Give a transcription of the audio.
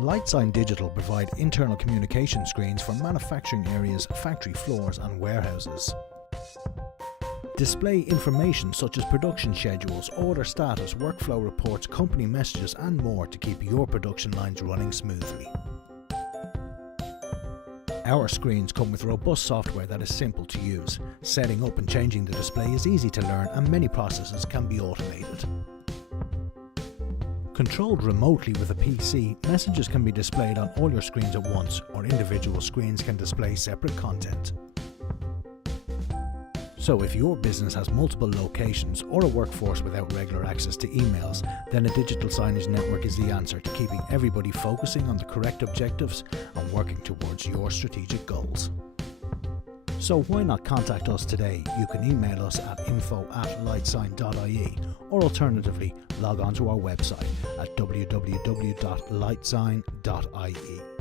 Lightsign Digital provide internal communication screens for manufacturing areas, factory floors and warehouses. Display information such as production schedules, order status, workflow reports, company messages and more to keep your production lines running smoothly. Our screens come with robust software that is simple to use. Setting up and changing the display is easy to learn and many processes can be automated. Controlled remotely with a PC, messages can be displayed on all your screens at once, or individual screens can display separate content. So if your business has multiple locations or a workforce without regular access to emails, then a digital signage network is the answer to keeping everybody focusing on the correct objectives and working towards your strategic goals. So why not contact us today? You can email us at info@lightsign.ie or alternatively log on to our website at www.lightsign.ie.